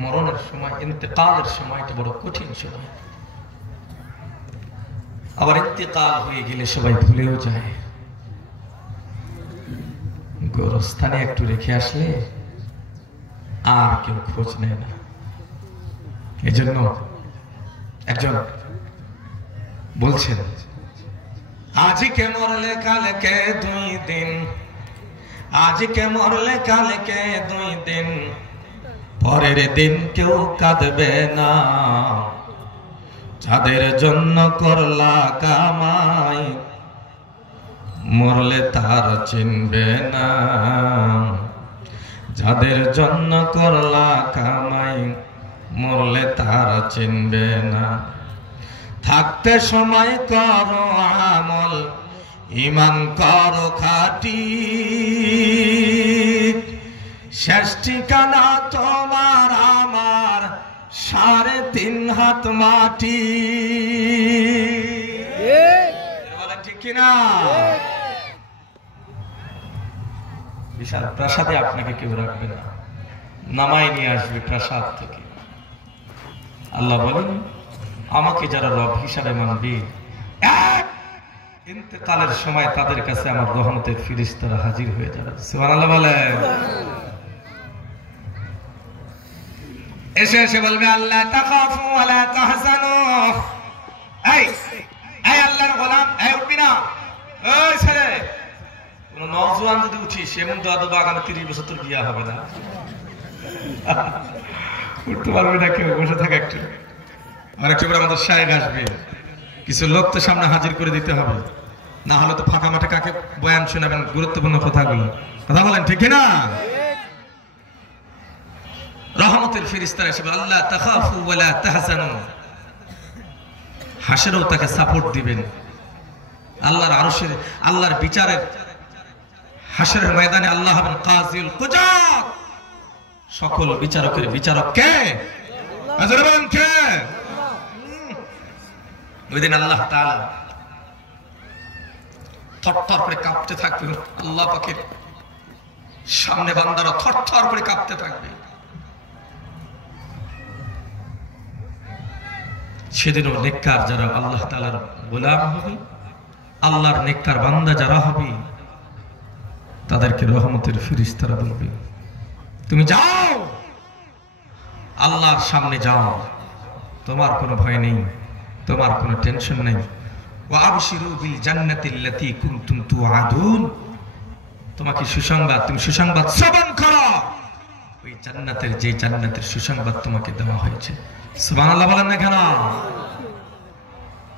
মরণের সময়, ইন্তেকালের সময়টা বড় কঠিন সময়। আবার ইন্তেকাল হয়ে গেলে সবাই ভুলেও যায়। গোরস্থানে একটু রেখে আসলে আর কেউ খোঁজ নেয় না। এজন্য একজন বলছেন, আজকে মরলে কালকে 2 দিন, আজকে মরলে কালকে 2 দিন, পরের দিন কেউ কাঁদবে না। যাদের জন্য করলা কামাই, মরলে তার চিনবে না। যাদের জন্য করলা কামাই, মরলে তার চিনবে না। থাকতে সময় করো আমল, ঈমান করো খাঁটি, শেষ ঠিকানা তোমার আমার 3.5 হাত মাটি। বলেন ঠিক কিনা? বিশাল প্রাসাদে আপনাকে কেউ রাখবে না, নামায় নিয়ে আসবে প্রাসাদ থেকে। আল্লাহ বলেন, আমাকে যারা রব হিসাবে মানবে, ইন্তেকালের সময় তাদের কাছে আমার রহমতের ফেরেশতারা হাজির হয়ে যাবে। সুবহানাল্লাহ বলেন। এসে এসে বলবে, আল্লাহ তাখাফু ওয়া লা তাহজানু। এই আল্লাহর গোলাম, এই উঠবি না। ওই ছেলে, কোন নওজোয়ান যদি উঠিস, এমন তো আদব আগামী 30 বছর তোর বিয়ে হবে না। উঠতে পারবে না কেউ, বসে থাক একটু। আর একটু পরে আমাদের শায়েখ আসবে, কিছু লোক তো সামনে হাজির করে দিতে হবে, না হলে তো ফাঁকা মাঠে কাকে বয়ান শোনাবেন গুরুত্বপূর্ণ কথাগুলো। কথা বলেন ঠিক না? রহমতের ফেরেশতারা এসে আল্লাহ তাখাফু ওয়া লা তাহজানু, হাসরেও তাকে সাপোর্ট দিবেন। আল্লাহর আরশের, আল্লাহর বিচারের হাসরের ময়দানে আল্লাহ হবেন কাযিউল কুজাত, সকল বিচারকের বিচারক কে? আল্লাহ। বলেন কে? ওই দিন আল্লাহ তাআলা থরথর করে কাঁপতে থাকবে। আল্লাহ পাকের সামনে বান্দারা থরথর করে কাঁপতে থাকবে। সেদিনও নেককার যারা আল্লাহ তাআলার গোলাম হবে, আল্লাহর নেককার বান্দা যারা হবে, তাদেরকে রহমতের ফেরেশতারা বলবে, তুমি যাও, আল্লাহর সামনে যাও, তোমার কোনো ভয় নেই, তোমার কোনো টেনশন নেই। ওয়া আবশিরু বিল জান্নাতিল্লাতী কুনতুম তুআদুন, তোমাকে সুসংবাদ, তুমি সুসংবাদ শ্রবণ করো, ওই জান্নাতের, যে জান্নাতের সুসংবাদ তোমাকে দেওয়া হয়েছে। সুবহানাল্লাহ বলেন না কেন?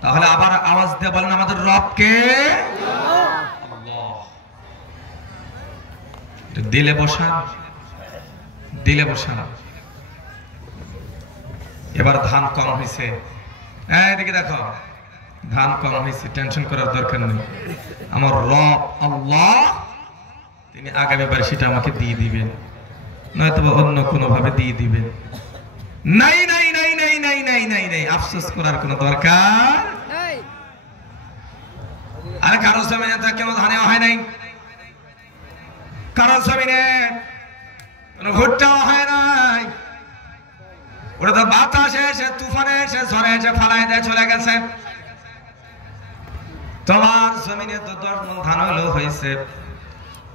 তাহলে আবার আওয়াজ দিয়ে বলেন, আমাদের রব কে? আল্লাহ। দিলে বসান, দিলে বসান। এবার ধান কম হয়েছে, এদিকে দেখো, ধান কম হয়েছে, টেনশন করার দরকার নেই। আমার রব আল্লাহ, তিনি আগামীবার সেটা আমাকে দিয়ে দিবেন, নয়তো অন্য কোনো ভাবে দিয়ে দিবেন। নাই নাই নাই নাই নাই নাই নাই নাই, আফসোস করার কোনো দরকার নাই। আরে কারো জমিনে তো কেন ধানে হয় নাই, কারো জমিনে কোনো ভুট্টাও হয় নাই, ওটা তো বাতাসে এসে, তুফানে এসে, ঝড়ে এসে ফালাই দিয়ে চলে গেছে। তোমার জমিনে তো 10 মণ ধান হলেও হয়েছে,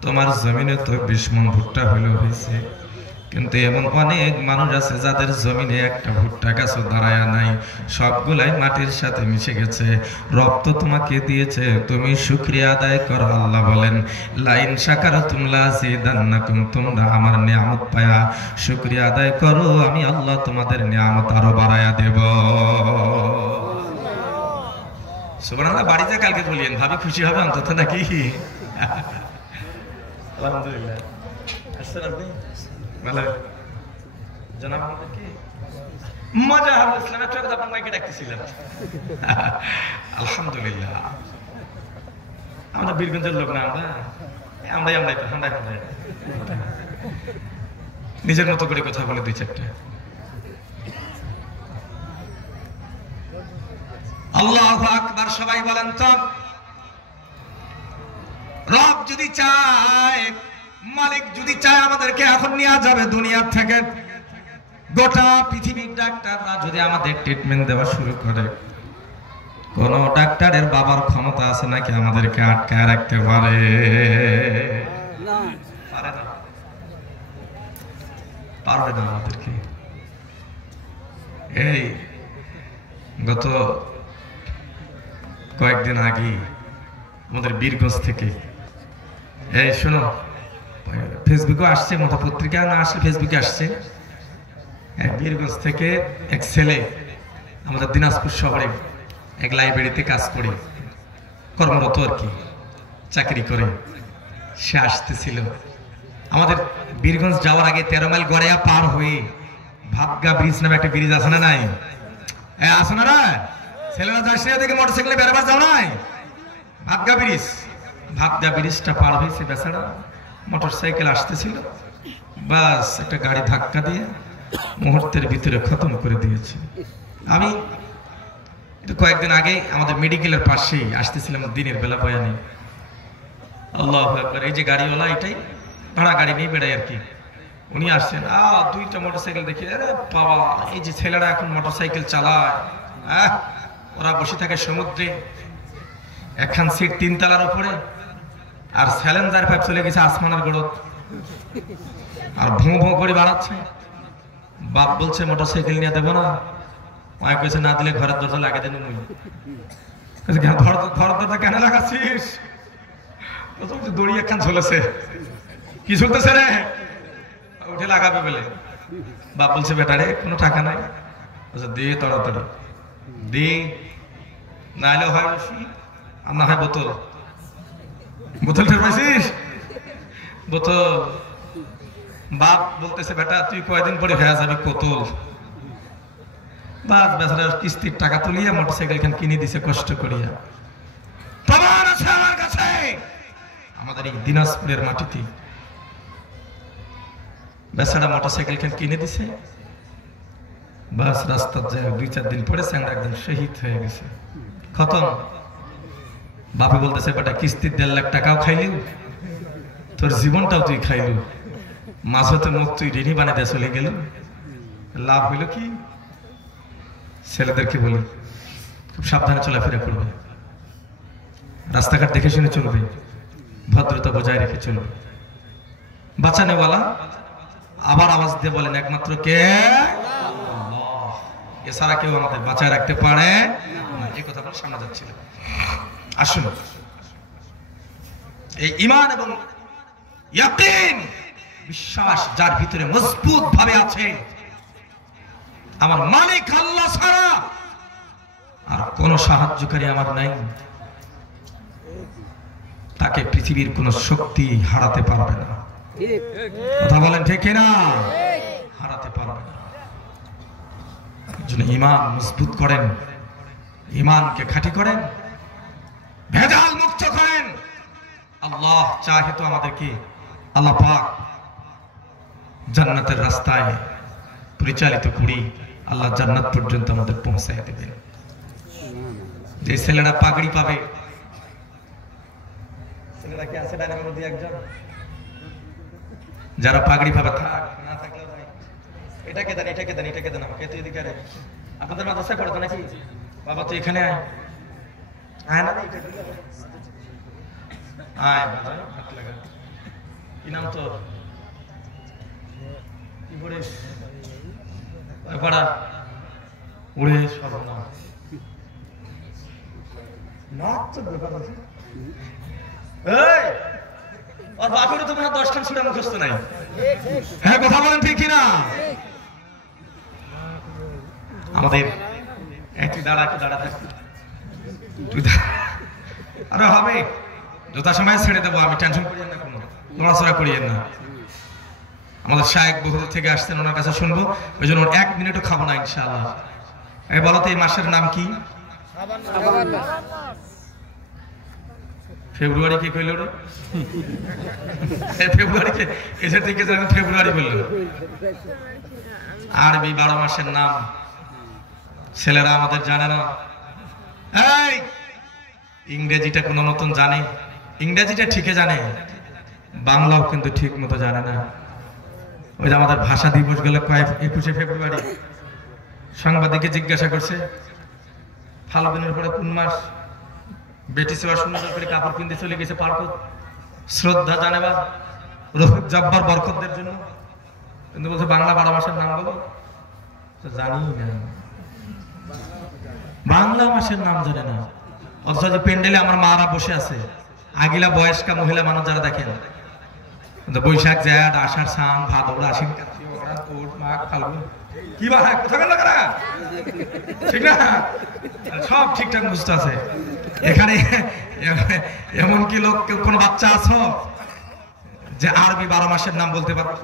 তোমার জমিনে তো 20 মণ ভুট্টা হলেও হয়েছে, কিন্তু এমন অনেক মানুষ আছে যাদের জমিনে একটা ভুট্টা গাছও দাঁড়ায় নাই, সবগুলাই মাটির সাথে মিশে গেছে। রব তো তোমাকে দিয়েছে, তুমি শুকরিয়া আদায় করো। আল্লাহ বলেন, লাইন শাকারতুম লাযিদান্নাকুম, তোমরা আমার নিয়ামত পায়া শুকরিয়া আদায় করো, আমি আল্লাহ তোমাদের নিয়ামত আরো বাড়ায়া দেব। সুবহানাল্লাহ। বাড়িতে কালকে বলিয়েন, ভাবি খুশি হবে অন্তত, নাকি? আলহামদুলিল্লাহ। আসসালামু আলাইকুম। ভালো জনাব, আমাদের কি মজা হবে? ইসলামের চোখে আপনার মাইকে ডাকতেছিলেন। আলহামদুলিল্লাহ। আমরা বীরগঞ্জের লোক না, আমরাই আমরাই তো ঠান্ডায় ঠান্ডায় নিজের মতো করে কথা বলে 2-4টা। আল্লাহু আকবার, সবাই বলেন তো। রব যদি চায়, মালিক যদি চায়, আমাদেরকে এখন নিয়ে যাবে দুনিয়া থেকে। গোটা পৃথিবীর ডাক্তাররা যদি আমাদের ট্রিটমেন্ট দেওয়া শুরু করে, কোন ডাক্তারের বাবার ক্ষমতা আছে নাকি আমাদেরকে আটকায় রাখতে পারে? পারবে না আমাদেরকে। এই গত কয়েকদিন আগে আমাদের বীরগঞ্জ থেকে, এই শোনো, ফেসবুকে আসছে, মতো পত্রিকা না আসলে ফেসবুকে আসছে, বীরগঞ্জ থেকে এক ছেলে আমাদের দিনাজপুর শহরে এক লাইব্রেরিতে কাজ করে কর্মরত আর কি, চাকরি করে। সে আসতেছিল আমাদের বীরগঞ্জ যাওয়ার আগে 13 মাইল গড়িয়া পার হয়ে ভাবগা ব্রিজ নামে একটা ব্রিজ আছে না? নাই আছে না? রা ছেলেরা যাস না দেখে মোটরসাইকেলে বেরোবার যাও নাই? ভাবগা ব্রিজটা পার হয়েছে, বেচারা মোটরসাইকেল আসতেছিল, বাস একটা গাড়ি ধাক্কা দিয়ে মুহূর্তের ভিতরে খতম করে দিয়েছে। আমি কয়েকদিন আগে আমাদের মেডিকেলের পাশেই আসতেছিলাম দিনের বেলা বয়ানে, আল্লাহু আকবার, এই যে গাড়িওয়ালা, এটাই ভাড়া গাড়ি নিয়ে বেড়াই আর কি, উনি আসছেন, দুইটা মোটরসাইকেল দেখি, আরে বাবা, এই যে ছেলেরা এখন মোটরসাইকেল চালায়, ওরা বসে থাকে সমুদ্রে, একখান সিট 3 তলার উপরে, আর স্যালেঞ্জার পাইপ চলে গেছে আসমানের গোড়ত, আর ভোঁ ভোঁ করে বাড়াচ্ছে। বাপ বলছে মোটরসাইকেল নিয়ে দেবো না, মায় কইছে না দিলে ঘরের দরজা লাগিয়ে দেন। ঘরের দরজা কেন লাগাচ্ছিস? দড়ি একখান চলেছে, কি চলতেছে রে, উঠে লাগাবে বলে। বাপ বলছে বেটা রে কোনো টাকা নাই, দে তাড়াতাড়ি দে, নাইলে হয় রশি আর না হয় বোতল। বোতল টের পাইছিস? বোতল। বাপ বলতেছে বেটা তুই কয়দিন পরে হয়ে যাবি কোতল। বাস বেচারা কিস্তির টাকা তুলিয়া মোটরসাইকেল খান কিনে দিছে কষ্ট করিয়া। প্রমাণ আছে আমার কাছে, আমাদের এই দিনাজপুরের মাটিতে বেচারা মোটরসাইকেল খান কিনে দিছে, বাস রাস্তা যায় 2-4 দিন পরে স্যাংরা একদম শহীদ হয়ে গেছে, খতম। বাপে বলতেছে বেটা কিস্তির 1.5 লাখ টাকাও খাইলি, তোর জীবনটাও তুই খাইলু, মাঝতে মুখ তুই ঋণী বানিয়ে দিয়ে চলে গেল, লাভ হইল কি? ছেলেদেরকে বলি খুব সাবধানে চলাফেরা করবে, রাস্তাঘাট দেখে শুনে চলবে, ভদ্রতা বজায় রেখে চলবে। বাঁচানেওয়ালা আবার আওয়াজ দিয়ে বলেন একমাত্র কে? আল্লাহ। এছাড়া কেউ আমাদের বাঁচায় রাখতে পারে না। এই কথা বলে সামনে যাচ্ছিল। আসুন, এই ঈমান এবং ইয়াকিন, বিশ্বাস যার ভিতরে মজবুত ভাবে আছে, আমার মালিক আল্লাহ ছাড়া আর কোন সাহায্যকারী আমার নাই, তাকে পৃথিবীর কোন শক্তি হারাতে পারবে না। কথা বলেন ঠিক কিনা? হারাতে পারবে না। ঈমান মজবুত করেন, ঈমানকে খাঁটি করেন, ভেজাল মুক্ত করেন। আল্লাহ চাহে তো আমাদেরকে আল্লাহ পাক জান্নাতের রাস্তায় পরিচালিত করি, আল্লাহ জান্নাত পর্যন্ত আমাদের পৌঁছায় দেবেন। যে ছেলেরা পাগড়ি পাবে, ছেলেরা কি আছে ডাইনামের মধ্যে একজন, যারা পাগড়ি পাবে থাক, না থাকলেও নাই, এটাকে দেন, এটাকে দেন, এটাকে দেন, আমাকে তুই এদিকে আরে। আপনাদের মাদ্রাসায় পড়তো নাকি? বাবা তুই এখানে আয়, আয় না, আয়, হাত লাগা। কি নাম তোর? কি পড়িস? পড়া উড়ে সর্বনাম নাক তো ব্যাপার আছে। এই আর বাকিরা তো মনে 10 খান ছুড়ে মুখস্থ নাই। হ্যাঁ কথা বলেন ঠিক কিনা? আমাদের একটু দাঁড়া, একটু দাঁড়া থাক, আরে হবে, যথা সময় ছেড়ে দেবো আমি, টেনশন করিয়েন না, কোনো নড়াচড়া করিয়েন না। আমাদের শায়েখ বহুদূর থেকে আসছেন, ওনার কাছে শুনবো, ওই জন্য 1 মিনিটও খাবো না ইনশাআল্লাহ। এই বলো তো এই মাসের নাম কি? ফেব্রুয়ারি কে কইল রে? ফেব্রুয়ারি কে এসে থেকে ফেব্রুয়ারি বলল। আরবি 12 মাসের নাম ছেলেরা আমাদের জানে না। এই ইংরেজিটা কোনো মতন জানে, ইংরেজিটা ঠিকই জানে, বাংলাও কিন্তু ঠিক মতো জানে না। ওই যে আমাদের ভাষা দিবস গেলে 21শে ফেব্রুয়ারি, সাংবাদিককে জিজ্ঞাসা করছে ফাল্গুনের পরে কোন মাস, বেটি সেবা সুন্দর করে কাপড় কিনতে চলে গেছে পার্কত, শ্রদ্ধা জানাবার রফিক জব্বার বরকতদের জন্য, কিন্তু বলছে বাংলা 12 মাসের নাম বলো, জানি না, বাংলা মাসের নাম জানে না। অথচ যে প্যান্ডেলে আমার মারা বসে আছে, আগিলা বয়স্কা মহিলা মানুষ যারা দেখেন, বৈশাখ জ্যাঠ আষাঢ় শান ভাদর আশ্বিন কার্তিক অগ্রহায়ণ পৌষ মাঘ ফাল্গুন, কি বা কোথা গেল কারা, ঠিক না, সব ঠিকঠাক বুঝতে আছে। এখানে এমন কি লোক কোন বাচ্চা আছো যে আরবি 12 মাসের নাম বলতে পারবে?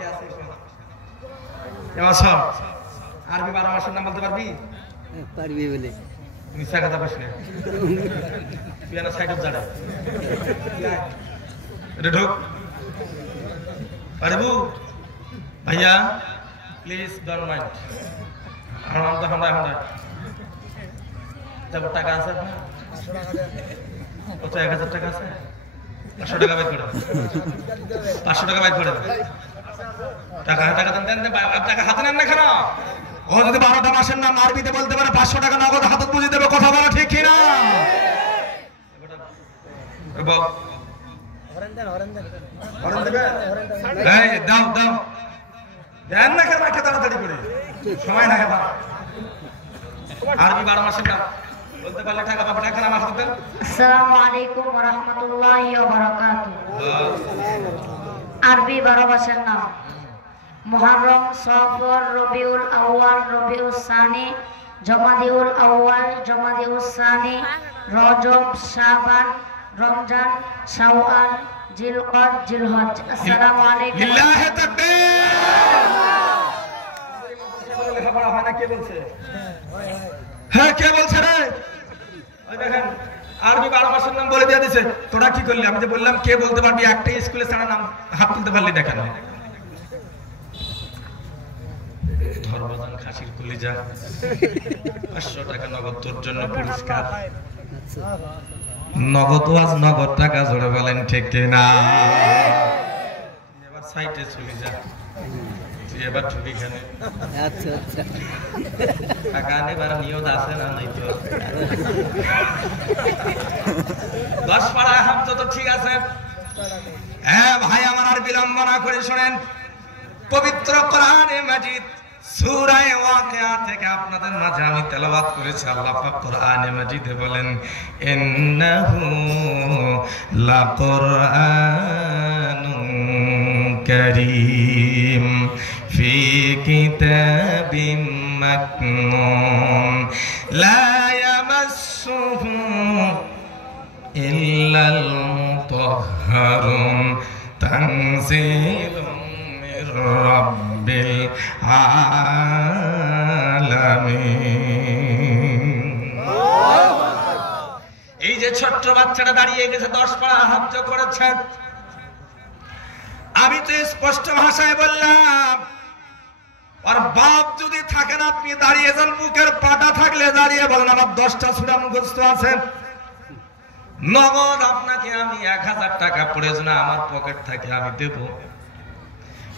আরবি 12 মাসের নাম বলতে পারবি? পারবি বলে মিছা কথা বলিস না, তুই না সাইড যাড়া রে ঢোক পারবু ভাইয়া, প্লিজ ডোন্ট মাইন্ড। আমার তো আমরা যাব, টাকা আছে না? কত 1000 টাকা আছে? 500 টাকা বাইর করে, 500 টাকা বাইর করে টাকা দেন, টাকা হাতে নেন না কেন? ও যদি 12টা মাসের নাম আরবিতে বলতে পারে 500 টাকা নগদ হাতে বুঝে দেবে, কথা বলা ঠিক কিনা? দাও দাও দেন না কেন, তাড়াতাড়ি করে, সময় না কেন? আরবি 12 মাসের নাম বলতে পারলে টাকা পাবে, টাকা আমার হাতে দেন। আসসালামু আলাইকুম ওয়া রাহমাতুল্লাহি ওয়া বারাকাতুহু। আরবি 12 মাসের নাম মুহররম, সফর, রবিউল আউয়াল, রবিউল সানি, জমাদিউল আউয়াল, জমাদিউল সানি, রজব, শাবান, রমজান, শাওয়াল, জিলকদ, জিলহজ। আসসালামু আলাইকুম। লিল্লাহি তাকবীর। লেখাপড়া হয় না, কে বলছে? হ্যাঁ কে বলছে রে? ওই দেখেন আরবি 12 মাসের নাম বলে দিয়ে দিছে। তোরা কি করলি? আমি যে বললাম কে বলতে পারবি, একটাই স্কুলে ছাড়া নাম হাত তুলতে পারলি দেখেন। ধর্মদান খাসির কলিজা 500 টাকা নগদ তোর জন্য পুরস্কার। নগদ ওয়াজ নগদ টাকা জোরে বলেন ঠিক কিনা? এবার সাইটে চলে যা, তুই এবার ঠুকি খানে। আচ্ছা আচ্ছা, টাকা নেবার নিয়ত আছে না? নাই তো 10 পারা হাত তো ঠিক আছে। হ্যাঁ ভাই আমার, আর বিলম্ব না করে শোনেন, পবিত্র কোরআনে মাজিদ সূরা ওয়াকিয়া থেকে আপনাদের মাঝে আমি তেলাওয়াত করেছি। আল্লাহ পাক কোরআনে মাজিদে বলেন, ইন্নাহু লাকুরআনুন কারীম ফি কিতাবিম মাকনুন লা ইয়ামাসসুহু ইল্লাল মুতাহহারুন তানজিলুম মির রাব্বিল আলামিন। এই যে ছোট্ট বাচ্চাটা দাঁড়িয়ে গেছে, 10 পারা হাফজ করেছে, আমি তো স্পষ্ট ভাষায় বললাম, আর বাপ যদি থাকে না আপনি দাঁড়িয়ে যান, মুখের পাটা থাকলে দাঁড়িয়ে বলেন আমার 10টা সূরা মুখস্থ আছে। নগদ আপনাকে আমি 1000 টাকা প্রয়োজন আমার পকেট থেকে আমি দেব,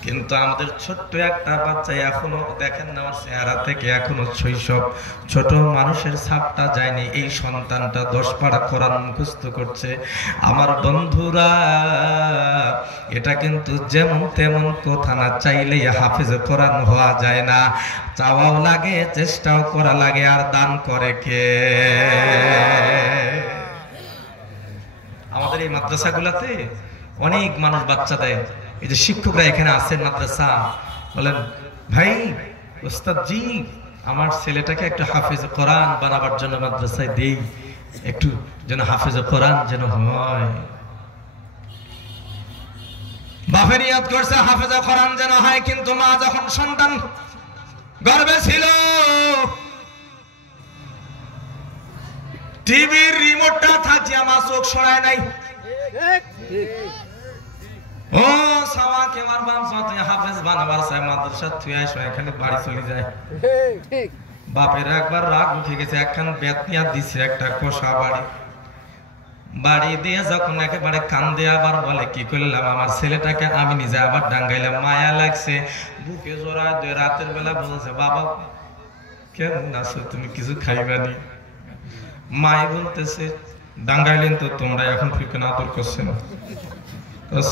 কিন্তু আমাদের ছোট্ট একটা বাচ্চা এখনো দেখেন না, আমার চেহারা থেকে এখনো শৈশব ছোট মানুষের ছাপটা যায়নি। এই সন্তানটা 10 পারা কোরআন মুখস্থ করছে। আমার বন্ধুরা, এটা কিন্তু যেমন তেমন কথা না, চাইলেই হাফেজ কোরআন হওয়া যায় না, চাওয়াও লাগে, চেষ্টাও করা লাগে। আর দান করে কে? আমাদের এই মাদ্রাসাগুলোতে অনেক মানুষ বাচ্চা দেয়। এই যে শিক্ষকরা এখানে আছেন মাদ্রাসা, বলেন ভাই ওস্তাদ জি আমার ছেলেটাকে একটু হাফেজ কোরআন বানাবার জন্য মাদ্রাসায় দেই, একটু যেন হাফেজ কোরআন যেন হয়। বাপের নিয়ত করছে হাফেজ কোরআন যেন হয়, কিন্তু মা যখন সন্তান গর্ভে ছিল, টিভির রিমোটটা থাকিয়া মা চোখ সরায় নাই। ও সাওয়াকে আমার বাপ সাথে হাফেজ বানাবার চাই, মাদ্রাসা তুই আইসো, এখানে বাড়ি চলে যায়। বাপের একবার রাগ উঠে গেছে, একখান বেতনিয়া দিছে একটা কষা বাড়ি। বাড়ি দিয়ে যখন একেবারে কান্দে আবার বলে কি করলাম আমার ছেলেটাকে আমি নিজে আবার ডাঙ্গাইলাম, মায়া লাগছে, বুকে জড়ায় দিয়ে রাতের বেলা বলছে বাবা কেমন আছো, তুমি কিছু খাইবানি? মাই বলতেছে ডাঙ্গাইলেন তো তোমরা, এখন ফিকে না আদর করছেন,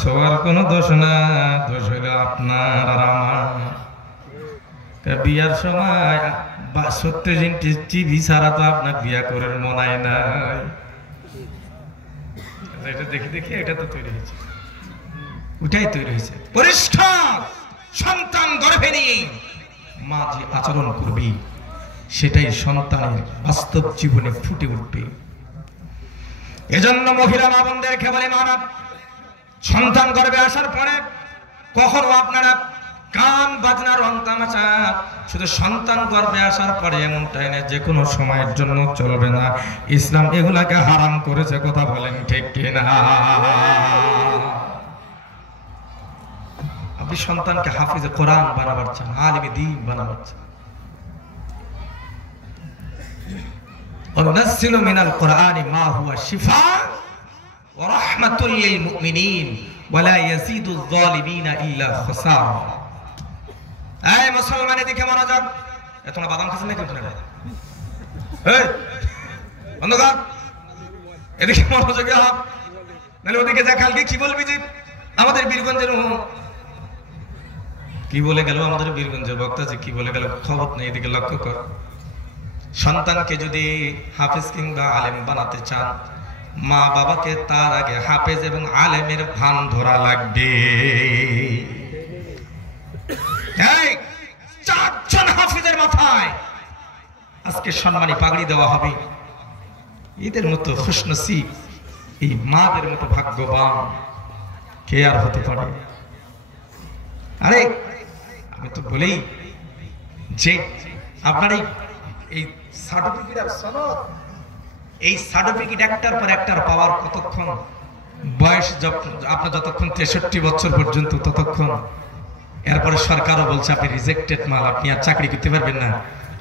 সবার কোনো দোষ না, দোষ হইল আপনার আর আমার। বিয়ার সময় 70 ইঞ্চি টিভি ছাড়া তো আপনার বিয়া করার মনায় নাই। এটা দেখে দেখে এটা তো তৈরি হয়েছে, ওটাই তৈরি হয়েছে। পরিষ্কার সন্তান গর্ভে নিয়ে মা যে আচরণ করবে সেটাই সন্তানের বাস্তব জীবনে ফুটে উঠবে। এজন্য মহিলা মা বোনদেরকে বলে, মানা সন্তান গর্ভে আসার পরে কখনো আপনারা গান বাজনা রং তামাশা শুধু সন্তান গর্ভে আসার পরে এমনটাই না যে কোনো সময়ের জন্য চলবে না। ইসলাম এগুলাকে হারাম করেছে, কথা বলেন ঠিক কিনা? আপনি সন্তানকে হাফিজে কোরআন বানাবার চান, আলিমে দ্বীন বানাবার চান, وننزل من القرآن ما هو شفاء ورحمة للمؤمنين ولا يزيد الظالمين إلا خسارا। এই মুসলমানের দিকে মনোযোগ। তোমরা বাদাম খাচ্ছেন নাকি? এই বন্ধুগণ এদিকে মনোযোগী হও, নাহলে ওদিকে যা কালকে কি বলবি যে আমাদের বীরগঞ্জের কি বলে গেল, আমাদের বীরগঞ্জের বক্তা যে কি বলে গেল, খবর নেই। এদিকে লক্ষ্য কর, সন্তানকে যদি হাফেজ কিংবা আলেম বানাতে চান, মা বাবাকে তার আগে হাফেজ এবং আলেমের ভান ধরা লাগবে। 4 জন হাফেজের মাথায় আজকে সম্মানী পাগড়ি দেওয়া হবে। এদের মতো খুশনসিব, এই মাদের মতো ভাগ্যবান কে আর হতে পারে? আরে আমি তো বলেই যে আপনার এই সার্টিফিকেট আর সনদ, এই সার্টিফিকেট একটার পর একটার পাওয়ার কতক্ষণ বয়স, আপনার যতক্ষণ 63 বছর পর্যন্ত ততক্ষণ। এরপরে সরকারও বলছে আপনি রিজেক্টেড মাল, আপনি আর চাকরি করতে পারবেন না।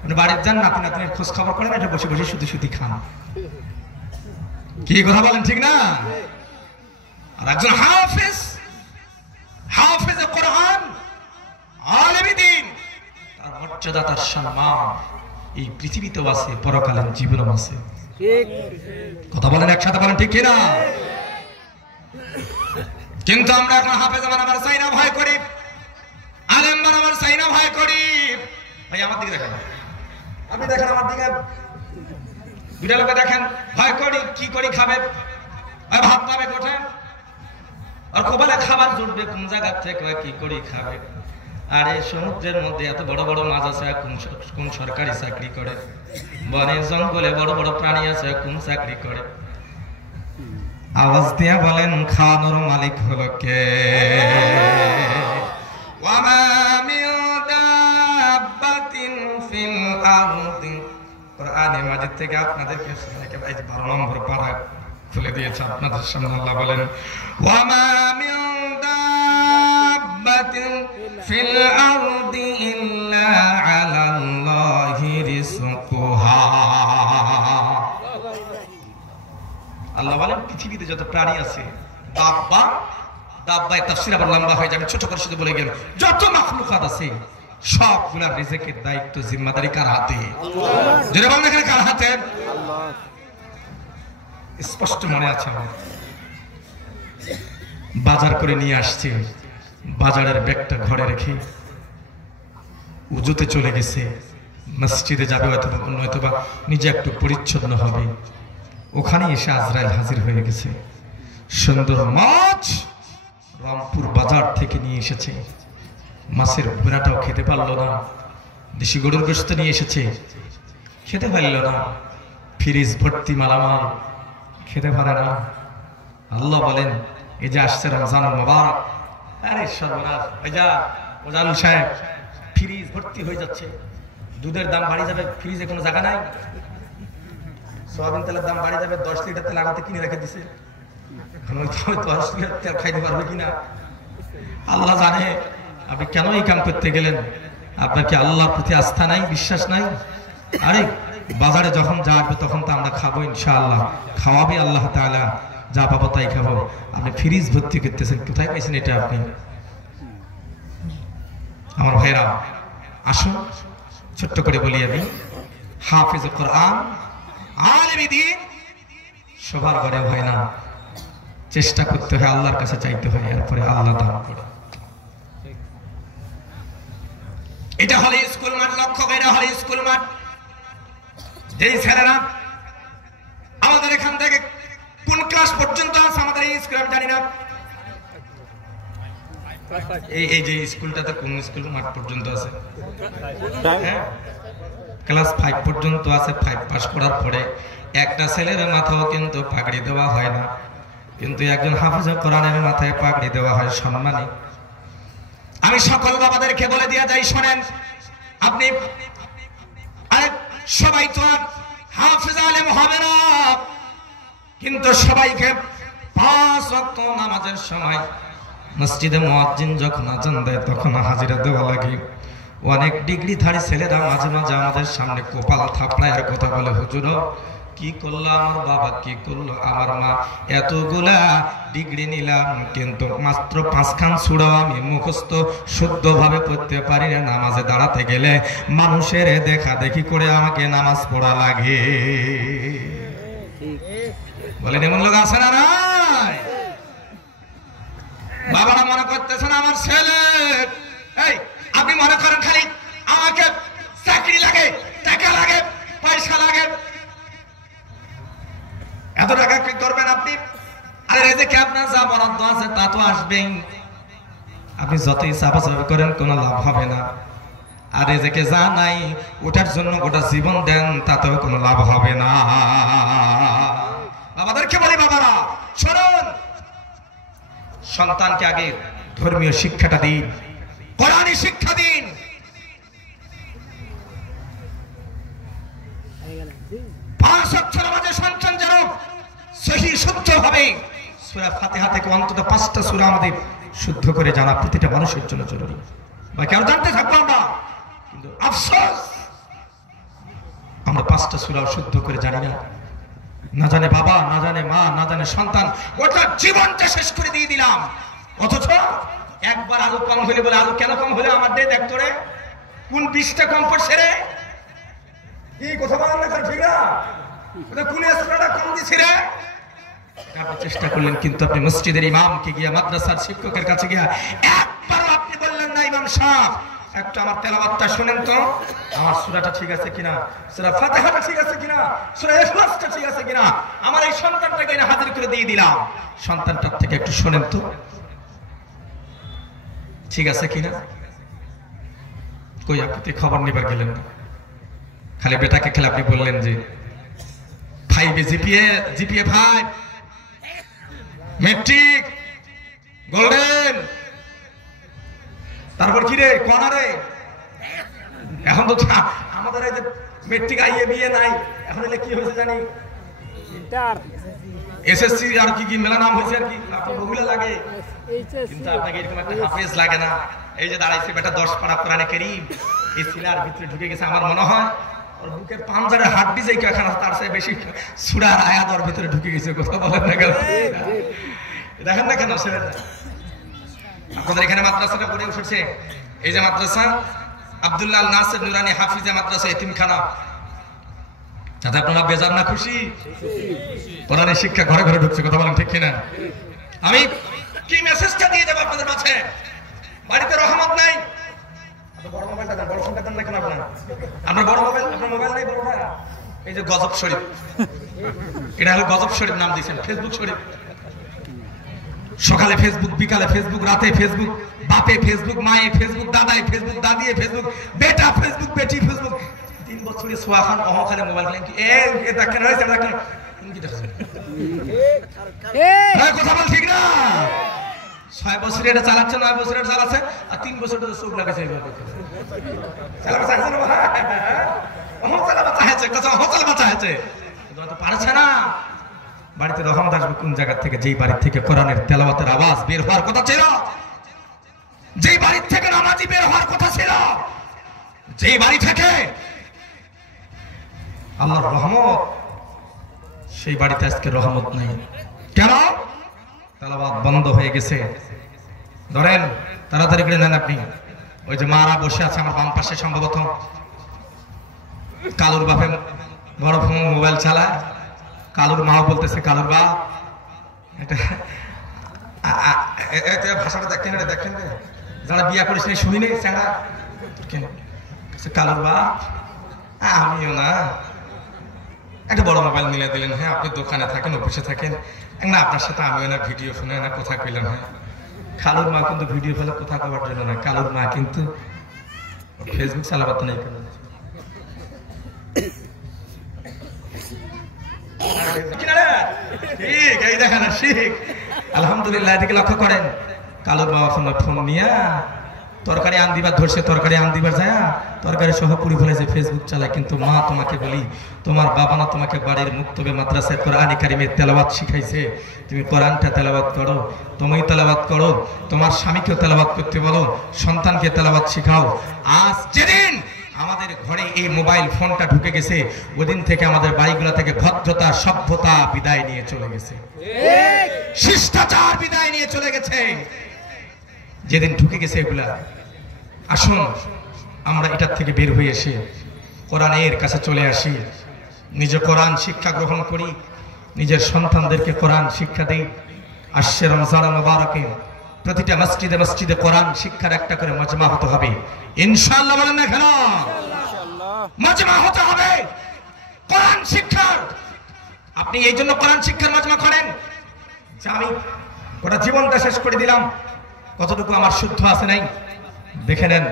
মানে বাড়ির যান, নাতি নাতনির খোঁজ খবর করেন, এটা বসে বসে শুধু শুধু খান। কি কথা বলেন ঠিক না? আর একজন হাফেজ, হাফেজে কোরআন, আলেমে দ্বীন, তার মর্যাদা, তার সম্মান এই পৃথিবীতেও আছে, পরকালীন জীবনও আছে। কথা বলেন একসাথে, বলেন ঠিক কিনা? কিন্তু আমরা এখন হাফেজ বানাবার চাই না, ভয় করি, আলেম বানাবার চাই না, ভয় করি। ভাই আমার দিকে দেখেন, আপনি দেখেন আমার দিকে, দুটা লোকে দেখেন, ভয় করি। কি করি খাবে? ভাত পাবে কোথায়? আর কোবালে খাবার জুটবে কোন জায়গা থেকে? কি করি খাবে? আর এই সমুদ্রের মধ্যে এত বড় বড় মাছ আছে, কোন সরকারি চাকরি করে? বনে জঙ্গলে বড় বড় প্রাণী আছে, কোন চাকরি করে? আওয়াজ দিয়া বলেন খাওয়ানোর মালিক হলো কে? ওয়ামা মিন দাব্বাতিন ফিল আরদি। কোরআনে মাজিদ থেকে আপনাদেরকে 12 নম্বর পারা খুলে দিয়েছে আপনাদের সামনে। আল্লাহ বলেন ওয়ামা মিন দাব্বাতিন ফিল আরদি ইল্লা আলাল্লাহি রিজকুহা। আল্লাহ বলেন পৃথিবীতে যত প্রাণী আছে, দাব্বা, দাব্বায় তাফসীর আবার লম্বা হয়ে যাবে, ছোট করে শুধু বলে গেল, যত মাখলুকাত আছে সবগুলোর রিজেকের দায়িত্ব জিম্মাদারি কার হাতে? যেটা বলেন এখানে কার হাতে? স্পষ্ট মনে আছে আমার, বাজার করে নিয়ে আসছে, বাজারের ব্যাগটা ঘরে রেখে উজুতে চলে গেছে, মসজিদে যাবে অথবা নিজে একটু পরিচ্ছন্ন হবে। ওখানে এসে আজরাইল হাজির হয়ে গেছে। সুন্দর মাছ রংপুর বাজার থেকে নিয়ে এসেছে, মাছের ভুনাটাও খেতে পারলো না, দেশি গরুর গোশত নিয়ে এসেছে, খেতে পারল না, ফ্রিজ ভর্তি মালামাল, খেতে পারে না। আল্লাহ বলেন এই যে আসছে রমজানুল মুবারক, আরে সর্বনাশ, ওই যা ওজানুল সাহেব, ফ্রিজ ভর্তি হয়ে যাচ্ছে, দুধের দাম বাড়ি যাবে, ফ্রিজে কোনো জায়গা নাই, সোয়াবিন তেলের দাম বাড়ি যাবে, 10 লিটার তেল আগাতে কিনে রেখে দিছে, এখন ওই 10 লিটার তেল খাইতে পারবে কিনা আল্লাহ জানে। আপনি কেন এই কাম করতে গেলেন? আপনার কি আল্লাহর প্রতি আস্থা নাই, বিশ্বাস নাই? আরে বাজারে যখন যাবে তখন তো আমরা খাবো ইনশাআল্লাহ, খাওয়াবে আল্লাহ তাআলা, যা পাবো তাই খাবো। আপনি ফ্রিজ ভর্তি করতেছেন, কোথায় পাইছেন এটা আপনি? আমার ভাইরা আসুন, ছোট্ট করে বলি আমি, হাফিজ কোরআন আলেম দ্বীন সবার ঘরে হয় না, চেষ্টা করতে হয়, আল্লাহর কাছে চাইতে হয়, এরপরে আল্লাহ দান করে। এটা হলে স্কুল মাঠ, লক্ষ্য করে হলে স্কুল মাঠ। যেই ছেলেরা আমাদের এখান থেকে কোন ক্লাস পর্যন্ত আছে আমাদের এই স্কুল আমি জানি না, এই যে স্কুলটাতে কোন স্কুল মাঠ পর্যন্ত আছে? ক্লাস 5 পর্যন্ত আছে। 5 পাস করার পরে একটা ছেলের মাথাও কিন্তু পাগড়ি দেওয়া হয় না, কিন্তু একজন হাফিজ কোরআনের মাথায় পাগড়ি দেওয়া হয়, সম্মানী। আমি সকল বাবাদেরকে বলে দিয়ে যাই, শোনেন, আপনি আরে সবাই তো আর হাফিজ আলেম হবে না, কিন্তু সবাইকে 5 ওয়াক্ত নামাজের সময় মসজিদে মুয়াজ্জিন যখন আযান দেয় তখন হাজিরা দেওয়া লাগে। অনেক ডিগ্রিধারী ছেলেরা মাঝে মাঝে আমাদের সামনে কপাল থাপড়ায় কথা বলে, হুজুর কি করলো আমার বাবা, কি করলো আমার মা, এতগুলা ডিগ্রি নিলাম কিন্তু মাত্র 5 খান সূরা আমি মুখস্থ শুদ্ধভাবে পড়তে পারি না, নামাজে দাঁড়াতে গেলে মানুষের দেখা দেখি করে আমাকে নামাজ পড়া লাগে। বলেন এমন লোক আছে না? নাই? বাবারা মনে করতেছেন আমার ছেলে, এই আপনি মনে করেন খালি আমাকে চাকরি লাগে, টাকা লাগে, পয়সা লাগে, এত টাকা কি করবেন আপনি? আরে এই যে কি আপনার যা বরাদ্দ আছে তা তো আসবেই, আপনি যতই চাপাচাপি করেন কোনো লাভ হবে না। আর এই যে যা নাই ওটার জন্য গোটা জীবন দেন তাতেও কোনো লাভ হবে না। বাবাদেরকে বলি, বাবারা শুনুন, সন্তানকে আগে ধর্মীয় শিক্ষাটা দিন, কোরআনী শিক্ষা দিন। 5 ওয়াক্ত নামাজে সন্তান যেন সহি শুদ্ধ হবে, সূরা ফাতিহা থেকে অন্তত 5টা সূরা আমাদের শুদ্ধ করে জানা প্রতিটা মানুষের জন্য জরুরি। বাকি আর জানতে থাকবো আমরা, কিন্তু আফসোস আমরা 5টা সূরা শুদ্ধ করে জানি না। না জানে বাবা, না জানে মা, না জানে সন্তান, ওটা জীবনটা শেষ করে দিয়ে দিলাম। অথচ একবার আলু কম হলে বলে, আলু কেন কম হলে আমার দে দেখ তোরে, কোন 20টা কম পড়ছে রে, এই কথা বলার না ঠিক না, ওটা কোন স্কুলটা কম দিছি রে। আপনি চেষ্টা করলেন কিন্তু আপনি মসজিদের ইমামকে গিয়া, মাদ্রাসার শিক্ষকের কাছে গিয়া একবারও আপনি বললেন না, ইমাম সাহেব একটু আমার তেলাওয়াতটা শুনেন তো, আমার সূরাটা ঠিক আছে কিনা, সূরা ফাতিহাটা ঠিক আছে কিনা, সূরা ইখলাসটা ঠিক আছে কিনা, আমার এই সন্তানটাকে এনে হাজির করে দিয়ে দিলাম, সন্তানটার থেকে একটু শুনেন তো ঠিক আছে কিনা। কই আপনি খবর নিবার গেলেন না, খালি বেটাকে খেলে আপনি বললেন যে 5 জিপিএ 5, মেট্রিক, গোল্ডেন, তারপর কি রে কোনা রে। এখন তো আমাদের এই যে মেট্রিক আইএ বিএ নাই, এখন এলে কি হয়েছে জানি, ইন্টার এসএসসি আর কি কি মেলা নাম হয়েছে আর কি, আপনার ওগুলা লাগে, কিন্তু আপনাকে এরকম একটা হাফেজ লাগে না। এই যে দাঁড়াইছে বেটা 10 পারা কোরআনে কারীম, এই সিলার ভিতরে ঢুকে গেছে, আমার মনে হয় ওর বুকের পাঞ্জারে হাড্ডি যাই কেন তার চেয়ে বেশি সূরার আয়াত ওর ভিতরে ঢুকে গেছে। কথা বলেন না কেন? দেখেন না কেন ছেলেটা? আপনাদের এখানে মাদ্রাসাটা গড়ে উঠেছে, এই যে মাদ্রাসা আব্দুল্লাহ নাসির নুরানি হাফিজা মাদ্রাসা এতিমখানা, যাতে আপনারা বেজার না খুশি, কোরআনের শিক্ষা ঘরে ঘরে ঢুকছে। কথা বলেন ঠিক কিনা? আমি কি মেসেজটা দিয়ে যাবো আপনাদের মাঝে? বাড়িতে রহমত নাই, বড় মোবাইলটা দেন, বড় ফোনটা দেন না কেন আপনার বড় মোবাইল, আপনার মোবাইল নাই বড়টা, এই যে গজব শরীফ, এটা হলো গজব শরীফ নাম দিয়েছেন, ফেসবুক শরীফ। সকালে ফেসবুক, বিকালে ফেসবুক, রাতে ফেসবুক, বাপে ফেসবুক, মায়ে ফেসবুক, দাদাই ফেসবুক, দাদিয়ে ফেসবুক, বেটা ফেসবুক, বেটি ফেসবুক। 3 বছরে সোয়াখান অহখানে মোবাইল কিনে কি এ দেখেন হয়েছে, দেখেন কি দেখছেন, কথা বল ঠিক না? 6 বছরে এটা চালাচ্ছে, 9 বছরে এটা চালাচ্ছে, আর 3 বছর তো চোখ লাগাচ্ছে, পারছে না। বাড়িতে রহমত আসবে কোন জায়গা থেকে? যেই বাড়ি থেকে কোরআনের তেলাওয়াতের আওয়াজ বের হওয়ার কথা ছিল, যেই বাড়ি থেকে নামাজি বের হওয়ার কথা ছিল, যেই বাড়ি থেকে আল্লাহর রহমত, সেই বাড়িতে আজকে রহমত নেই। কেন? তেলাওয়াত বন্ধ হয়ে গেছে। ধরেন তাড়াতাড়ি করে নেন আপনি, ওই যে মারা বসে আছে আমার বাম পাশে, সম্ভবত কালুর বাপে বড় ফোন মোবাইল চালায়, কালুর মাও বলতেছে কালুর বাপ, এটা ভাষাটা দেখেন, এটা দেখেন যারা বিয়া করেছে শুনি নেই স্যাংরা, কালুর বাপ আমিও না, একটা বড় মোবাইল মিলে দিলেন, হ্যাঁ আপনি দোকানে থাকেন, অফিসে থাকেন, না আপনার সাথে আমিও না, ভিডিও শুনে না, কোথা কইলেন। হ্যাঁ কালুর মা কিন্তু ভিডিও ফেলে কোথা করার জন্য না, কালুর মা কিন্তু ফেসবুক চালাবাতে নেই। আলহামদুলিল্লাহ, এদিকে লক্ষ্য করেন, কালুর বাবা ফোন নিয়া তরকারি আন দিবার ধরছে, তরকারি আন দিবার যায় তরকারি সহ পুরি ফেলেছে, ফেসবুক চালায়। কিন্তু মা তোমাকে বলি, তোমার বাবা না তোমাকে বাড়ির মুক্তবে মাদ্রাসায় কোরআন কারিমের তেলাওয়াত শিখাইছে, তুমি কোরআনটা তেলাওয়াত করো, তুমি তেলাওয়াত করো, তোমার স্বামীকেও তেলাওয়াত করতে বলো, সন্তানকে তেলাওয়াত শিখাও। আজ যেদিন আমাদের ঘরে এই মোবাইল ফোনটা ঢুকে গেছে, ওদিন থেকে আমাদের বাড়িগুলো থেকে ভদ্রতা সভ্যতা বিদায় নিয়ে চলে গেছে, শিষ্টাচার বিদায় নিয়ে চলে গেছে। যেদিন ঢুকে গেছে এগুলা, আসুন আমরা এটার থেকে বের হয়ে এসে কোরআনের কাছে চলে আসি, নিজে কোরআন শিক্ষা গ্রহণ করি, নিজের সন্তানদেরকে কোরআন শিক্ষা দেই। আসছে রমজান মুবারকে প্রতিটা মসজিদে মসজিদে কোরআন শিক্ষার একটা করে মাজমা হতে হবে ইনশাআল্লাহ। বলেন না কেন? মাজমা হতে হবে কোরআন শিক্ষার। আপনি এই জন্য কোরআন শিক্ষার মাজমা করেন যে আমি গোটা জীবনটা শেষ করে দিলাম, কতটুকু আমার শুদ্ধ আছে নাই দেখে নেন,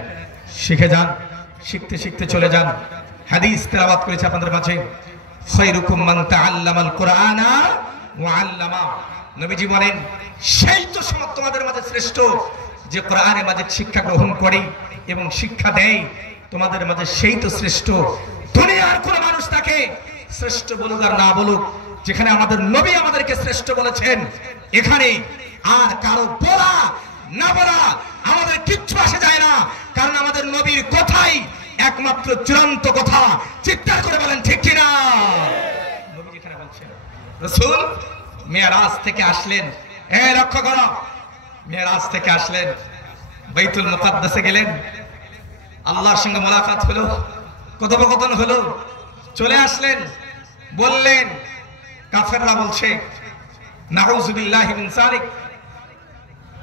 শিখে যান, শিখতে শিখতে চলে যান। হাদিস তেলাওয়াত করেছে আপনাদের মাঝে, খায়রুকুম মান তাআল্লামাল কুরআনা ওয়া আল্লামা। নবীজি বলেন, সেই তো সমস্ত তোমাদের মাঝে শ্রেষ্ঠ যে কোরআনের মাঝে শিক্ষা গ্রহণ করে এবং শিক্ষা দেয়, তোমাদের মাঝে সেই তো শ্রেষ্ঠ। দুনিয়ার কোন মানুষ তাকে শ্রেষ্ঠ বলুক আর না বলুক, যেখানে আমাদের নবী আমাদেরকে শ্রেষ্ঠ বলেছেন, এখানে আর কারো বলা না বলা আমাদের কিচ্ছু আসে যায় না, কারণ আমাদের নবীর কথাই একমাত্র চূড়ান্ত কথা। চিৎকার করে বলেন ঠিক কিনা? নবী যেখানে বলছেন, রাসূল মেরাজ থেকে আসলেন, লক্ষ্য করো, মেরাজ থেকে আসলেন, বাইতুল মুকাদ্দাসে গেলেন, আল্লাহর সঙ্গে মোলাকাত হলো, কথোপকথন হলো, চলে আসলেন, বললেন, কাফেররা বলছে নাউযু বিল্লাহি মিন যালিক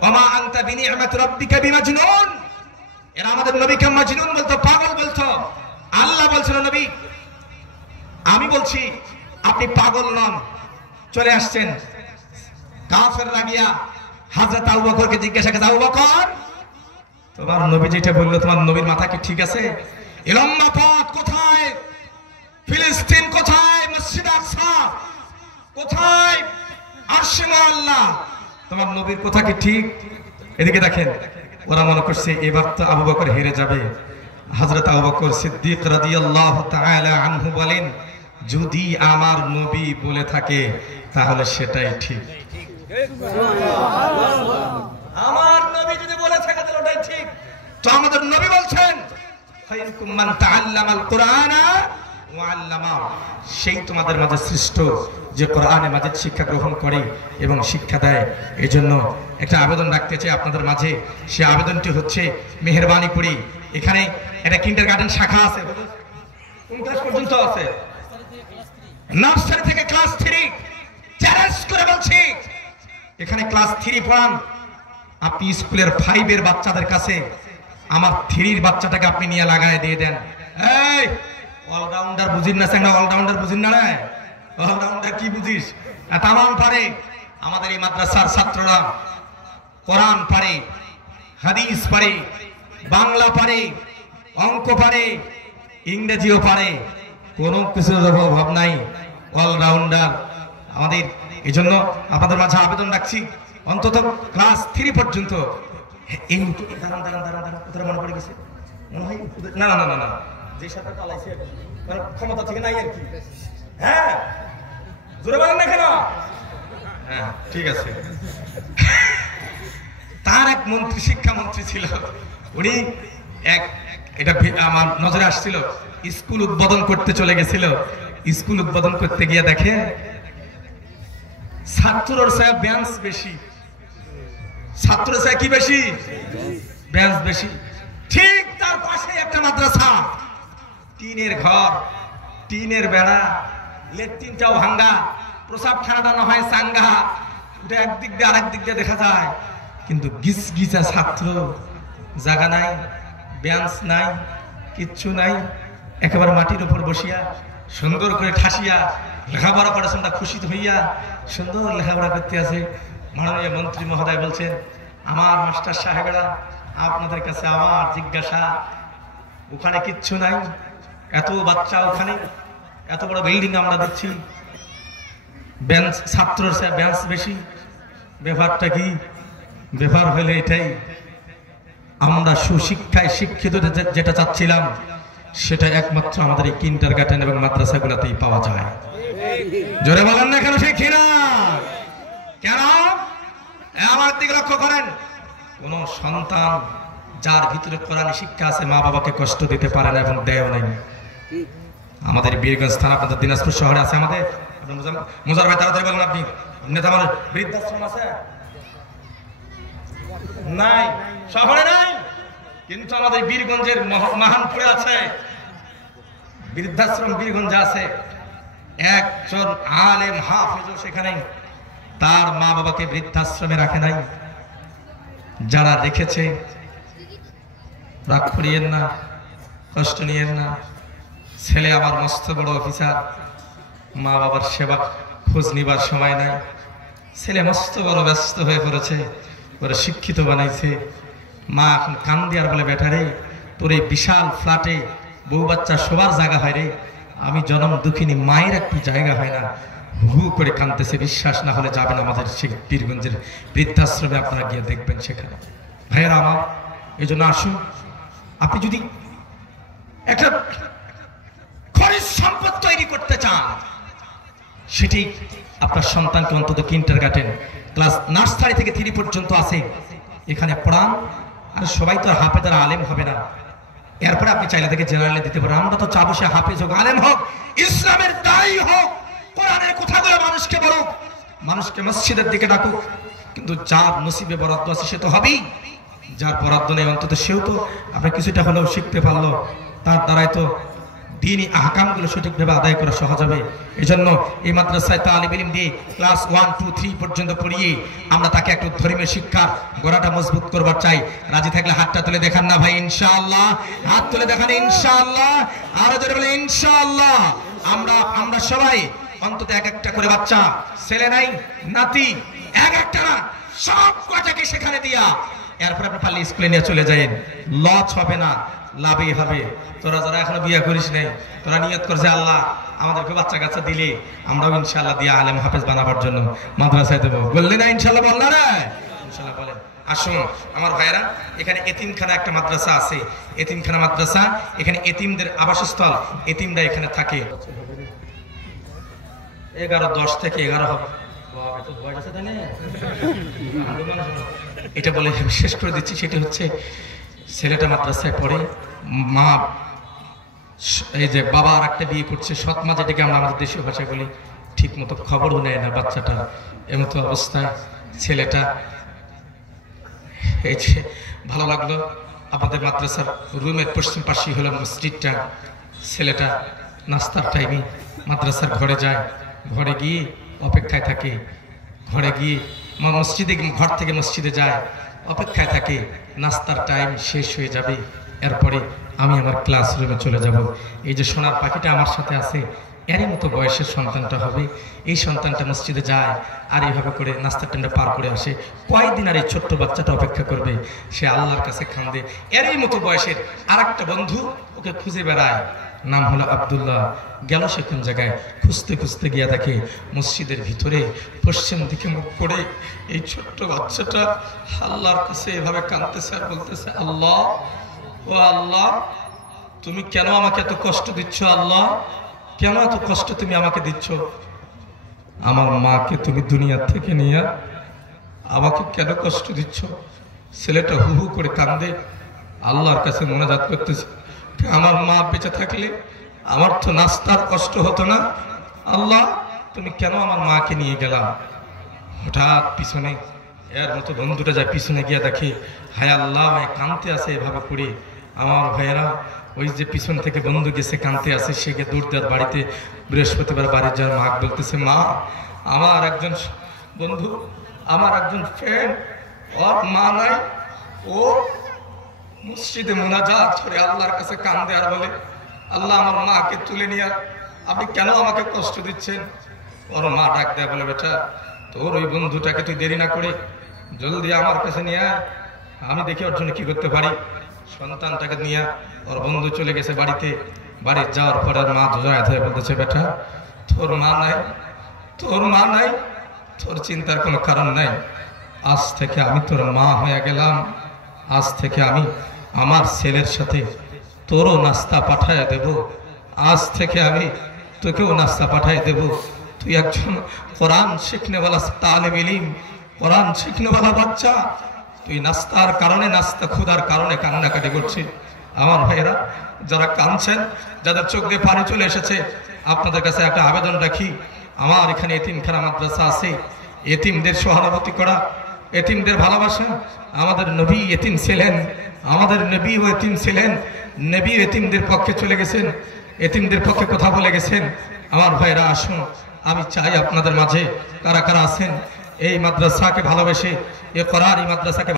ওয়া মা আনতা বিনি'মাতি রাব্বিকা বিমাজনুন। এরা আমাদের নবীকে মাজনুন বলতো, পাগল বলতো। আল্লাহ বলছিল, নবী আমি বলছি আপনি পাগল নন। চলে আসছেন, কাফেররা গিয়া হযরত আবু বকরকে জিজ্ঞাসা করে, আবু বকর তোমার নবী যেটা বললো, তোমার নবীর মাথা কি ঠিক আছে? এই লম্বা পথ কোথায়? ফিলিস্তিন কোথায়? মসজিদ আকসা কোথায়? আরশে মুআল্লা, তোমার নবীর কথা কি ঠিক? এদিকে দেখেন, ওরা মনে করছে এবার তো আবু বকর হেরে যাবে। হযরত আবু বকর সিদ্দিক রাদিয়াল্লাহু তাআলা আনহু বলেন, যদি আমার নবী বলে থাকে তাহলে সেটাই ঠিক। আমার নবী যদি বলে থাকে তাহলে ওটাই ঠিক। তো আমাদের নবী বলছেন, খায়রুকুম মান তাআল্লামাল কুরআনা ওয়া আল্লামা, সেই তোমাদের মাঝে শ্রেষ্ঠ যে কোরআনের মাঝে শিক্ষা গ্রহণ করে এবং শিক্ষা দেয়। এই জন্য একটা আবেদন রাখতে চাই আপনাদের মাঝে। সে আবেদনটি হচ্ছে, মেহেরবানি করে এখানে একটা কিন্ডারগার্টেন শাখা আছে, কোন ক্লাস পর্যন্ত আছে? নার্সারি থেকে ক্লাস 3। চ্যালেঞ্জ করে বলছি, এখানে ক্লাস 3 পড়ান, আপনি স্কুলের 5 এর বাচ্চাদের কাছে আমার 3 এর বাচ্চাটাকে আপনি নিয়ে লাগায় দিয়ে দেন। এই অলরাউন্ডার বুঝিস না, স্যাংরা অলরাউন্ডার বুঝিস না রে? অলরাউন্ডার কি বুঝিস? তামাম পারে আমাদের এই মাদ্রাসার ছাত্ররা, কোরআন পারে, হাদিস পারে, বাংলা পারে, অঙ্ক পারে, ইংরেজিও পারে, কোনো কিছুর অভাব নাই, অলরাউন্ডার আমাদের। এই জন্য আপনাদের মাঝে আবেদন রাখছি, অন্তত ক্লাস 3 পর্যন্ত। মনে পড়ে গেছে, না না না না, যে সরকার পালাইছে ক্ষমতা থেকে নাই আর কি। হ্যাঁ জোরে বলেন না কেন? হ্যাঁ ঠিক আছে। তার এক মন্ত্রী, শিক্ষামন্ত্রী ছিল, উনি এটা আমার নজরে আসছিল, স্কুল উদ্বোধন করতে চলে গেছিল। স্কুল উদ্বোধন করতে গিয়ে দেখে ছাত্রর চেয়ে বেঞ্চ বেশি, ছাত্রের চেয়ে কি বেশি, বেঞ্চ বেশি। ঠিক তার পাশে একটা মাদ্রাসা, টিনের ঘর, টিনের বেড়া, লেট্রিনটাও ভাঙ্গা, প্রসাবখানাটা না হয় চাঙ্গা, ওটা একদিক দিয়ে আরেক দিক দিয়ে দেখা যায়, কিন্তু গিস গিসা ছাত্র, জায়গা নাই, বেঞ্চ নাই, কিচ্ছু নাই, একেবারে মাটির উপর বসিয়া সুন্দর করে ঠাসিয়া লেখাপড়া করেছেন, খুশি হইয়া সুন্দর লেখাপড়া করতে আছে। মাননীয় মন্ত্রী মহোদয় বলছেন, আমার মাস্টার সাহেবেরা আপনাদের কাছে আমার জিজ্ঞাসা, ওখানে কিচ্ছু নাই, এত বাচ্চা ওখানে, এত বড় বিল্ডিং আমরা দেখছি, বেঞ্চ ছাত্রর চেয়ে বেঞ্চ বেশি, ব্যাপারটা কি? ব্যাপার হলে এটাই, আমরা সুশিক্ষায় শিক্ষিত যেটা চাচ্ছিলাম সেটা একমাত্র আমাদের এই কিন্ডারগার্টেন এবং মাদ্রাসাগুলোতেই পাওয়া যায়। জোরে বলেন না কেন? শিক্ষি না কেন? আমার দিকে লক্ষ্য করেন, কোন সন্তান যার ভিতরে কোরআন শিক্ষা আছে মা বাবাকে কষ্ট দিতে পারে না এবং দেয়ও নাই। আমাদের বীরগঞ্জ থানা, আপনাদের দিনাজপুর শহরে আছে, আমাদের মুজার ভাই তাড়াতাড়ি বলেন, আপনি নেতা, আমার বৃদ্ধাশ্রম আছে নাই? শহরে নাই, কিন্তু আমাদের বীরগঞ্জের মহানপুরে আছে বৃদ্ধাশ্রম, বীরগঞ্জে আছে। একজন আলেম হাফেজও সেখানে তার মা বাবাকে বৃদ্ধাশ্রমে রাখে নাই। যারা রেখেছে রাগ করিয়েন না, কষ্ট নিয়েন না। ছেলে আমার মস্ত বড় অফিসার, মা বাবার সেবা খোঁজ নিবার সময় নাই। ছেলে মস্ত বড় ব্যস্ত হয়ে পড়েছে, ওরা শিক্ষিত বানাইছে। মা এখন কান দিয়ার বলে, বেটারে তোর এই বিশাল ফ্ল্যাটে বউ বাচ্চা সবার জায়গা হয় রে, আমি জনম দুঃখিনী মায়ের একটু জায়গা হয় না। হু করে কাঁদতেছে। বিশ্বাস না হলে যাবেন আমাদের সেই বীরগঞ্জের বৃদ্ধাশ্রমে, আপনারা গিয়ে দেখবেন সেখানে। ভাইয়েরা আমার, এই জন্য আসুন, আপনি যদি একটা খরিজ সম্পদ তৈরি করতে চান, সেটি আপনার সন্তানকে অন্তত কিন্ডারগার্টেন ক্লাস নার্সারি থেকে 3 পর্যন্ত আছে, এখানে পড়ান। আর সবাই তো হাফেজ আর আলেম হবে না, এরপরে আপনি চাইলে থেকে জেনারেলে দিতে পারেন। আমরা তো চাবো সে হাফেজ হোক, আলেম হোক, ইসলামের দায়ী হোক, কোরআনের কথাগুলো মানুষকে বলুক, মানুষকে মসজিদের দিকে ডাকুক। কিন্তু যার নসিবে বরাদ্দ আছে সে তো হবেই, যার বরাদ্দ নেই অন্তত সেও তো আমরা কিছুটা হলেও শিখতে পারলো, তার দ্বারাই তো দ্বীনি আহকামগুলো সঠিকভাবে আদায় করা সহজ হবে। এই জন্য এই মাদ্রাসায় তালিব ইলম দিয়ে ক্লাস 1, 2, 3 পর্যন্ত পড়িয়ে আমরা তাকে একটু ধর্মীয় শিক্ষার গোড়াটা মজবুত করবার চাই। রাজি থাকলে হাতটা তুলে দেখান না ভাই, ইনশাআল্লাহ। হাত তুলে দেখান ইনশাআল্লাহ, আরো জোরে বলে ইনশাআল্লাহ। আমরা সবাই অন্তত এক একটা করে বাচ্চা, ছেলে নাই নাতি, এক একটা না, সব কটাকে সেখানে দিয়া এরপরে আপনি পারলে স্কুলে নিয়ে চলে যাবেন। লস হবে না, লাভই হবে। তোরা যারা এখনো বিয়ে করিস নাই, তোরা নিয়ত করছে আল্লাহ আমাদেরকে বাচ্চা কাচ্চা দিলে আমরাও ইনশাআল্লাহ দিয়া আলেম হাফেজ বানাবার জন্য মাদ্রাসায় দেবো। বললি না ইনশাআল্লাহ? বল না রে, ইনশাআল্লাহ বলেন। আসুন আমার ভাইয়েরা, এখানে এতিমখানা একটা মাদ্রাসা আছে, এতিমখানা মাদ্রাসা, এখানে এতিমদের আবাসস্থল, এতিমরা এখানে থাকে। 11-10 থেকে 11 হবে। এটা বলে শেষ করে দিচ্ছি। সেটা হচ্ছে, ছেলেটা মাদ্রাসায় পড়ে, মা এই যে বাবা আর একটা বিয়ে করছে, সৎ মা যেটাকে আমরা আমাদের দেশীয় ভাষায় বলি, ঠিক মতো খবরও নেয় না বাচ্চাটা। এমতো অবস্থায় ছেলেটা, এই যে ভালো লাগলো, আমাদের মাদ্রাসার রুমের পশ্চিম পাশেই হলো মসজিদটা। ছেলেটা নাস্তার টাইমে মাদ্রাসার ঘরে যায়, ঘরে গিয়ে অপেক্ষায় থাকে, ঘরে গিয়ে মসজিদে, ঘর থেকে মসজিদে যায়, অপেক্ষায় থাকে। নাস্তার টাইম শেষ হয়ে যাবে, এরপরে আমি আমার ক্লাসরুমে চলে যাব। এই যে সোনার পাখিটা আমার সাথে আছে, এরই মতো বয়সের সন্তানটা হবে। এই সন্তানটা মসজিদে যায় আর এইভাবে করে নাস্তার টাইমটা পার করে আসে। কয়েকদিন আর এই ছোট্ট বাচ্চাটা অপেক্ষা করবে, সে আল্লাহর কাছে কাঁদে। এরই মতো বয়সের আর একটা বন্ধু ওকে খুঁজে বেড়ায়, নাম হলো আব্দুল্লাহ। গেল সে কোন জায়গায়, খুঁজতে খুঁজতে গিয়া দেখে মসজিদের ভিতরে পশ্চিম দিকে মুখ করে এই ছোট্ট বাচ্চাটা আল্লাহর কাছে এভাবে কাঁদতেছে আর বলতেছে, আল্লাহ, ও আল্লাহ, তুমি কেন আমাকে এত কষ্ট দিচ্ছ? আল্লাহ, কেন এত কষ্ট তুমি আমাকে দিচ্ছ? আমার মাকে তুমি দুনিয়া থেকে নিয়ে আমাকে কেন কষ্ট দিচ্ছ? ছেলেটা হু হু করে কান্দে, আল্লাহর কাছে মোনাজাত করতেছে, আমার মা বেঁচে থাকলে আমার তো নাস্তার কষ্ট হতো না, আল্লাহ তুমি কেন আমার মাকে নিয়ে গেলা? হঠাৎ পিছনে এর মতো বন্ধুটা যায়, পিছনে গিয়া দেখে হায় আল্লাহ কাঁদতে আছে এভাবে পড়ে। আমার ভাইয়েরা, ওই যে পিছন থেকে বন্ধু গেছে কাঁদতে আছে, সে গিয়ে দূর দেওয়ার বাড়িতে বৃহস্পতিবার বাড়ির যার মা বলতেছে, মা আমার একজন বন্ধু, আমার একজন ফ্রেন্ড, ওর মা নাই, ও মসজিদে মোনাজাত করে আল্লাহর কাছে কান্দে আর বলে, আল্লাহ আমার মাকে তুলে নিয়ে আপনি কেন আমাকে কষ্ট দিচ্ছেন? ওর মা ডাক দেয়া বলে, বেটা তোর ওই বন্ধুটাকে তুই দেরি না করে জলদি আমার কাছে নিয়ে আয়, আমি দেখি ওর জন্য কি করতে পারি। সন্তানটাকে নিয়ে ওর বন্ধু চলে গেছে বাড়িতে। বাড়ি যাওয়ার পর আর মা ধরে ধরে বলতেছে, বেটা তোর মা নাই, তোর মা নাই, তোর চিন্তার কোনো কারণ নাই। আজ থেকে আমি তোর মা হয়ে গেলাম। আজ থেকে আমি আমার ছেলের সাথে তোরও নাস্তা পাঠায় দেব। আজ থেকে আমি তোকেও নাস্তা পাঠায় দেব। তুই একজন কোরআন শিখনেওয়ালা তালেব ইলম, কোরআন শিখনেওয়ালা বাচ্চা। তুই নাস্তার কারণে, নাস্তা ক্ষুধার কারণে কান্নাকাটি করছিস। আমার ভাইয়েরা যারা কাঁদছেন, যাদের চোখ দিয়ে পানি চলে এসেছে, আপনাদের কাছে একটা আবেদন রাখি। আমার এখানে এতিমখানা মাদ্রাসা আছে, এতিমদের সহানুভূতি করা, এতিমদের ভালোবাসা। আমাদের নবী এতিম ছিলেন, আমাদের নবী ও এতিম ছিলেন। নবী এতিমদের পক্ষে চলে গেছেন, এতিমদের পক্ষে কথা বলে গেছেন। আমার ভাইরা আসুন, আমি চাই আপনাদের মাঝে কারা কারা আছেন এই মাদ্রাসাকে ভালোবেসে, এ কোরআন এই মাদ্রাসাকে